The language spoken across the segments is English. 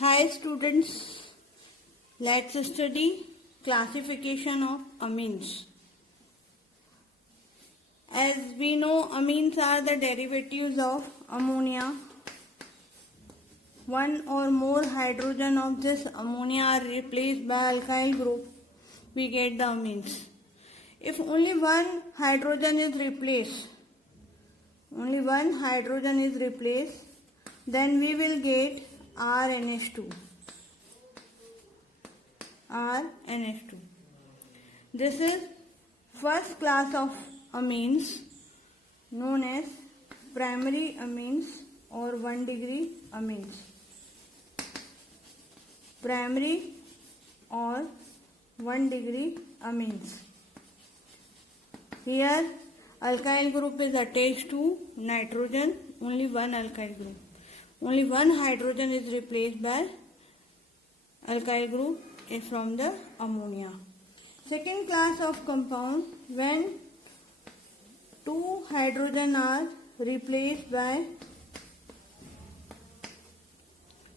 Hi students, let's study classification of amines. As we know, amines are the derivatives of ammonia. One or more hydrogen of this ammonia are replaced by alkyl group, we get the amines. If only one hydrogen is replaced, then we will get RNH2. This is first class of amines known as primary amines or 1 degree amines. Primary or 1 degree amines. Here alkyl group is attached to nitrogen, only one alkyl group. Only one hydrogen is replaced by alkyl group from the ammonia. Second class of compound, when two hydrogen are replaced by,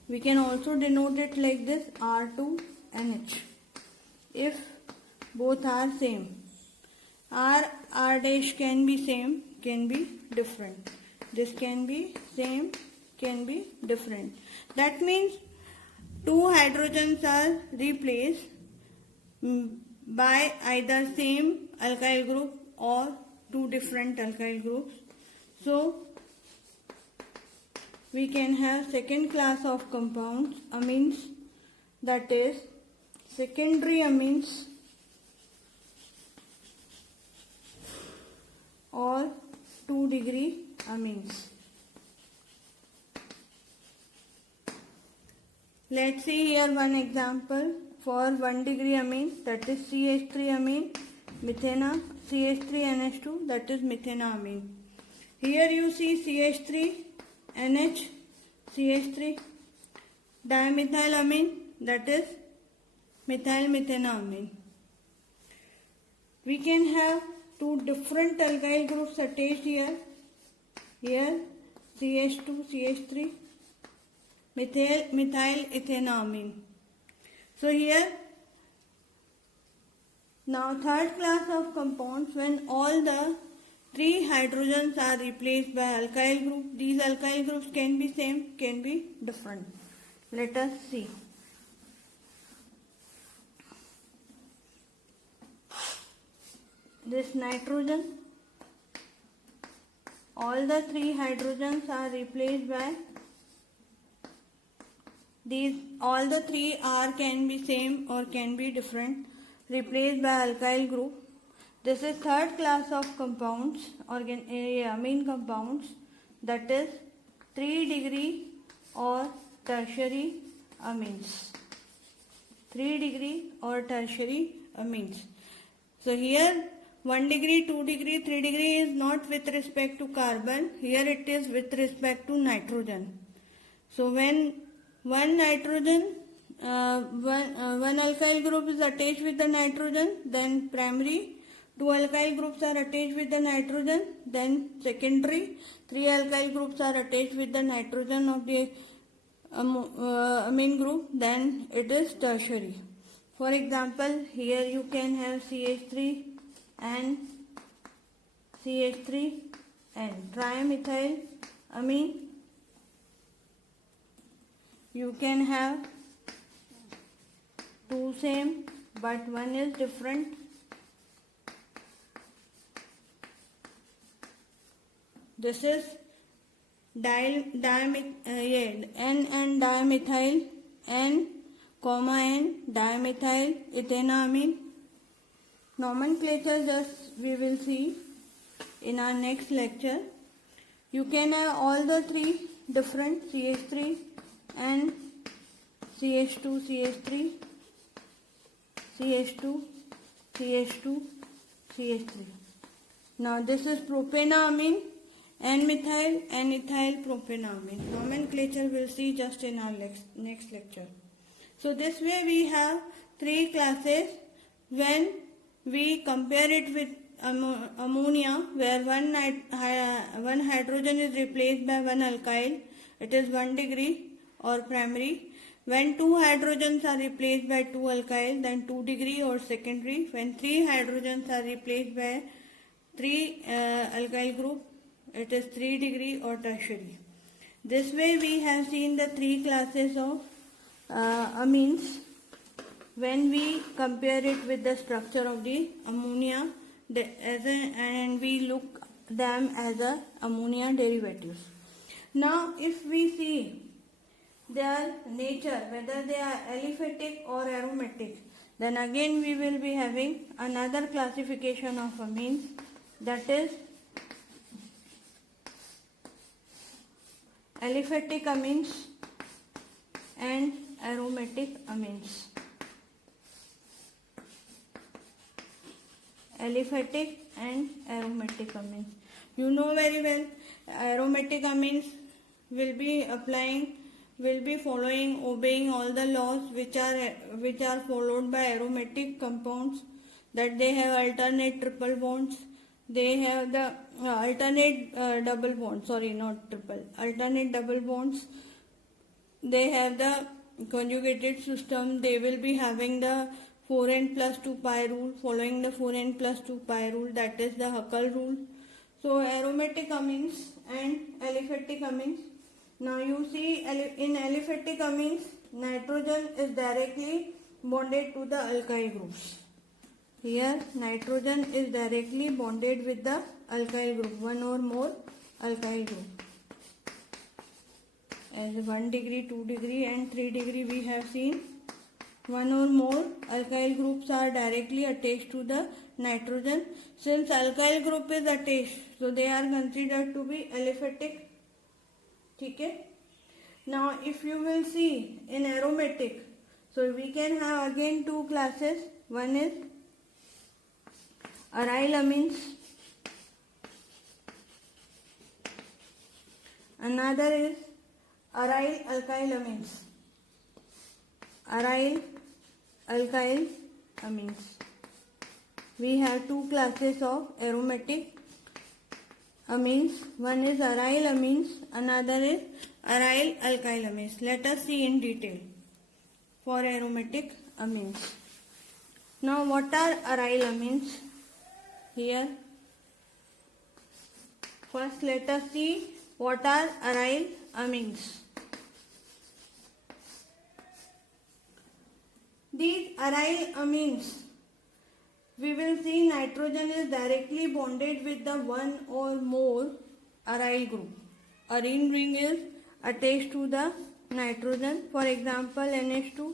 we can also denote it like this, R2NH. If both are same, R dash can be same, can be different. This can be same, can be different. That means two hydrogens are replaced by either same alkyl group or two different alkyl groups. So we can have second class of compounds, amines, that is secondary amines or 2 degree amines. Let's see here one example for 1 degree amine, that is CH3 amine, methana, CH3NH2, that is methenamine. Here you see CH3NH, CH3, dimethylamine, that is methylmethenamine. We can have two different alkyl groups attached here. Here CH2, CH3, methylethanamine. So here, now third class of compounds, when all the three hydrogens are replaced by alkyl group, these alkyl groups can be same, can be different. Let us see. This nitrogen, all the three hydrogens are replaced by these, all the three are can be same or can be different, replaced by alkyl group. This is third class of compounds, amine compounds, that is 3 degree or tertiary amines. 3 degree or tertiary amines. So here 1 degree, 2 degree, 3 degree is not with respect to carbon. Here it is with respect to nitrogen. So when one nitrogen, one alkyl group is attached with the nitrogen, then primary, two alkyl groups are attached with the nitrogen, then secondary, three alkyl groups are attached with the nitrogen of the amine group, then it is tertiary. For example, here you can have CH3 and CH3 and trimethylamine. You can have two same but one is different. This is N and dimethyl, N, N dimethyl ethanamine. Nomenclature just we will see in our next lecture. You can have all the three different, CH3 and CH2, CH3, CH2, CH2, CH3. Now this is propanamine, N-methyl, N-ethyl propanamine. Nomenclature we'll see just in our next lecture. So this way we have three classes. When we compare it with ammonia, where one hydrogen is replaced by one alkyl, it is 1 degree or primary. When 2 hydrogens are replaced by 2 alkyl, then 2 degree or secondary. When 3 hydrogens are replaced by 3 alkyl group, it is 3 degree or tertiary. This way we have seen the 3 classes of amines when we compare it with the structure of the ammonia and we look them as a ammonia derivatives. Now if we see their nature, whether they are aliphatic or aromatic, then again we will be having another classification of amines, that is aliphatic amines and aromatic amines. Aliphatic and aromatic amines. You know very well, aromatic amines will be following, obeying all the laws which are followed by aromatic compounds, that they have alternate triple bonds, they have the alternate double bonds, alternate double bonds, they have the conjugated system, they will be having the 4n plus 2 pi rule, following the 4n plus 2 pi rule, that is the Huckel rule. So aromatic amines and aliphatic amines. Now you see in aliphatic amines, nitrogen is directly bonded to the alkyl groups. Here nitrogen is directly bonded with the alkyl group, one or more alkyl group. As 1 degree, 2 degree and 3 degree we have seen, one or more alkyl groups are directly attached to the nitrogen. Since alkyl group is attached, so they are considered to be aliphatic. Okay? Now if you will see in aromatic, so we can have again 2 classes. One is aryl amines, another is aryl alkyl amines. Aryl alkyl amines. We have 2 classes of aromatic amines. One is aryl amines, another is aryl alkyl amines. Let us see in detail for aromatic amines. Now what are aryl amines? Here first let us see what are aryl amines. These aryl amines, we will see nitrogen is directly bonded with the one or more aryl group. Arene ring is attached to the nitrogen. For example, NH2.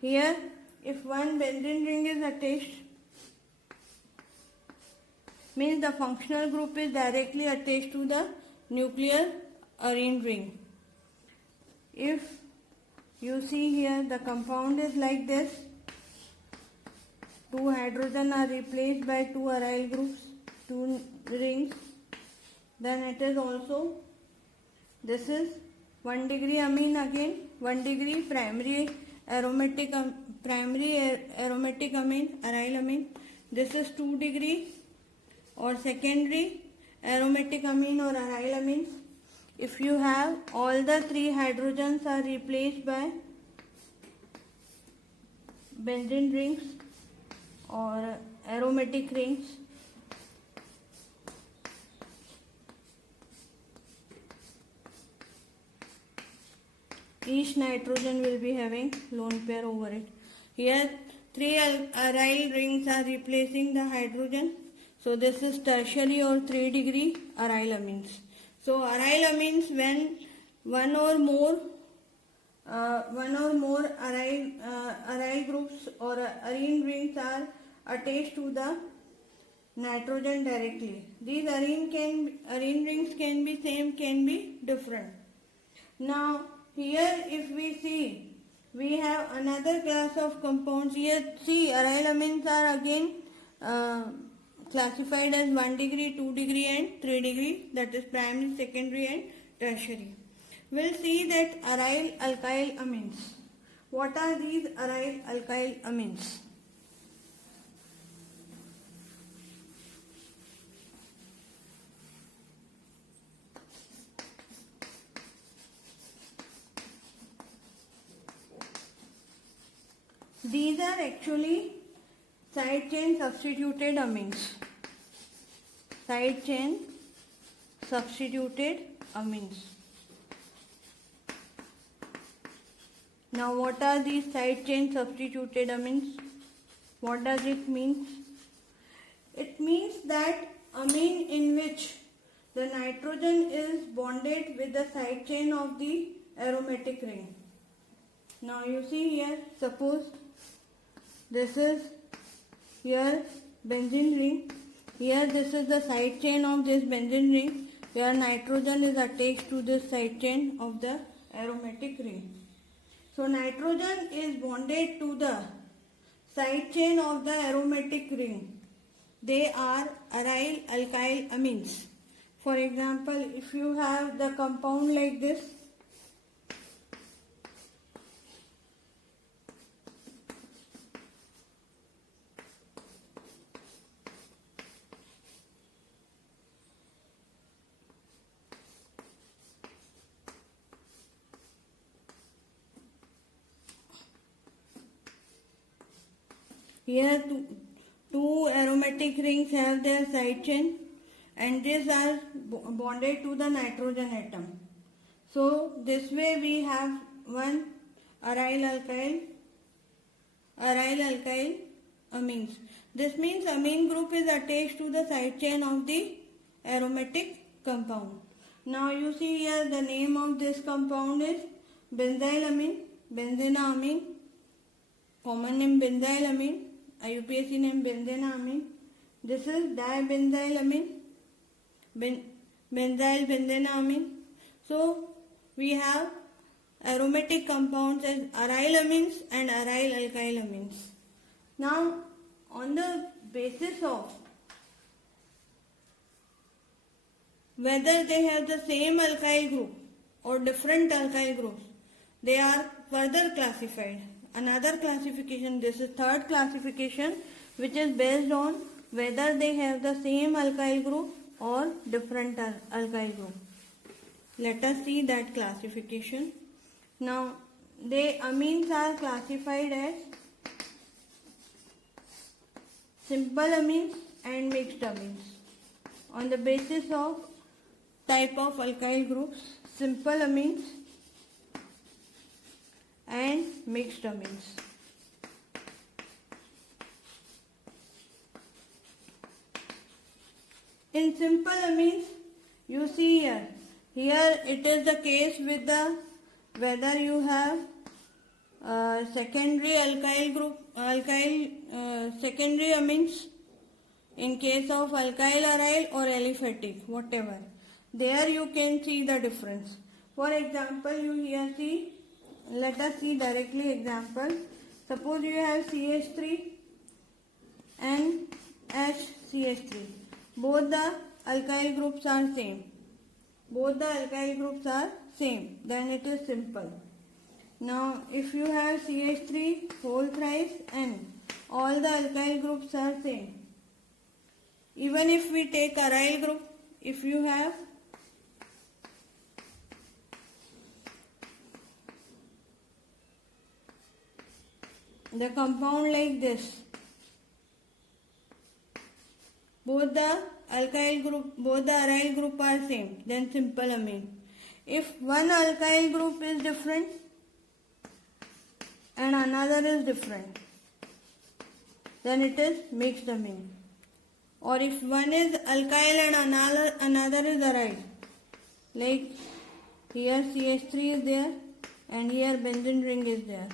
Here, if one benzene ring is attached, means the functional group is directly attached to the nuclear arene ring. If you see here, the compound is like this. 2 hydrogen are replaced by 2 aryl groups, 2 rings. Then it is also, this is 1 degree amine again, 1 degree primary aromatic amine, aryl amine. This is 2 degree or secondary aromatic amine or aryl amines. If you have all the 3 hydrogens are replaced by benzene rings or aromatic rings, each nitrogen will be having lone pair over it. Here 3 aryl rings are replacing the hydrogen. So this is tertiary or 3 degree aryl amines. So aryl amines, when one or more aryl groups or arene rings are attached to the nitrogen directly. These arene rings can be same, can be different. Now here if we see, we have another class of compounds. Here see, aryl amines are again classified as 1 degree, 2 degree and 3 degree, that is primary, secondary and tertiary. We'll see that aryl alkyl amines. What are these aryl alkyl amines? These are actually side chain substituted amines. Side chain substituted amines. Now what are these side chain substituted amines? What does it mean? It means that amine in which the nitrogen is bonded with the side chain of the aromatic ring. Now you see here, suppose this is here benzene ring. Here this is the side chain of this benzene ring where nitrogen is attached to this side chain of the aromatic ring. So nitrogen is bonded to the side chain of the aromatic ring. They are aryl alkyl amines. For example, if you have the compound like this, here two aromatic rings have their side chain and these are bonded to the nitrogen atom. So this way we have one aryl alkyl amines. This means amine group is attached to the side chain of the aromatic compound. Now you see here the name of this compound is benzylamine, benzenaamine, common name benzylamine, IUPAC name benzenaamine. This is dibenzylamine, benzyl benzenaamine. So we have aromatic compounds as aryl amines and aryl alkyl amines. Now on the basis of whether they have the same alkyl group or different alkyl groups, they are further classified. Another classification, this is third classification, which is based on whether they have the same alkyl group or different alkyl group. Let us see that classification. Now, the amines are classified as simple amines and mixed amines on the basis of type of alkyl groups, simple amines and mixed amines. In simple amines, you see here it is the case with the whether you have secondary alkyl group, secondary amines in case of alkyl aryl or aliphatic, whatever. There you can see the difference. For example, you here see, let us see directly example. Suppose you have CH3 and HCH3. Both the alkyl groups are same. Then it is simple. Now if you have CH3 whole thrice and all the alkyl groups are same. Even if we take aryl group, if you have the compound like this, both the aryl group are same, then simple amine. If one alkyl group is different and another is different, then it is mixed amine. Or if one is alkyl and another is aryl, like here CH3 is there and here benzene ring is there,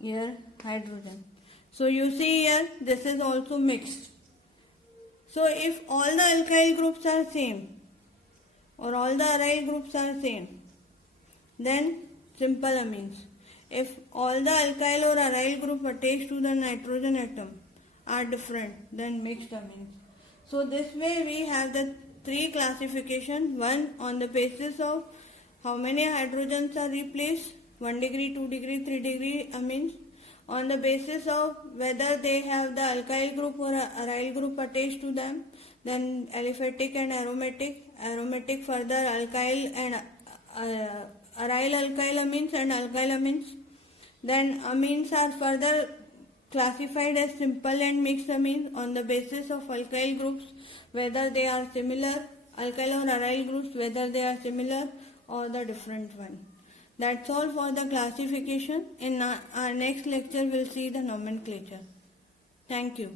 here hydrogen. So you see here this is also mixed. So if all the alkyl groups are same or all the aryl groups are same, then simple amines. If all the alkyl or aryl group attached to the nitrogen atom are different, then mixed amines. So this way we have the three classification. One on the basis of how many hydrogens are replaced, 1 degree, 2 degree, 3 degree amines. On the basis of whether they have the alkyl group or aryl group attached to them, then aliphatic and aromatic further alkyl and aryl alkyl amines and alkyl amines. Then amines are further classified as simple and mixed amines on the basis of alkyl groups, whether they are similar, alkyl or aryl groups, whether they are similar or the different one. That's all for the classification. In our next lecture, we'll see the nomenclature. Thank you.